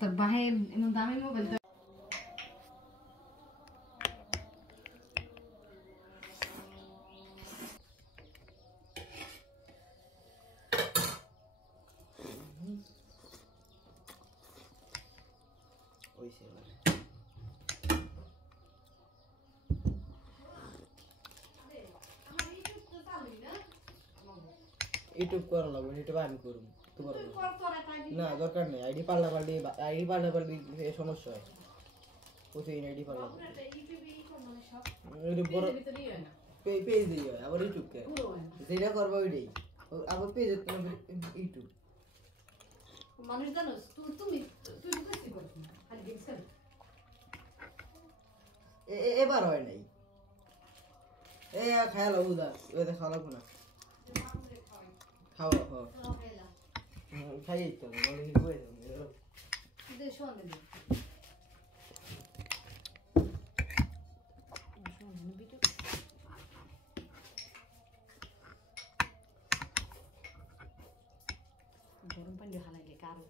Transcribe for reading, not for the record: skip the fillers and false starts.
তোর বাহে এমন দামি মোবাইল ইউটিউব করা লাগবে, ইউটিউব আমি করব, তোমার না দরকার নেই। আইডি পাল্টাপাল্টি সমস্যা হয়, প্রতিদিন আইডি পাল্টাপাল্টি ইউটিউব বড় পেজ দিয়ে হয়, আবার ইউটিউব কে যেটা করবো ওইটাই আবার পেজ ইউটিউব মানুষ জানো তুমি তুই বেশি করছ না খালি গেমস খেল এবার হয় নাই। এ খায়া লাগবো দা, ওই খাওয়া লাগবো না, খাওয়া খাইয়ে তো বলে কি করে দে শোন দে গরম পানি হালাইলে কারো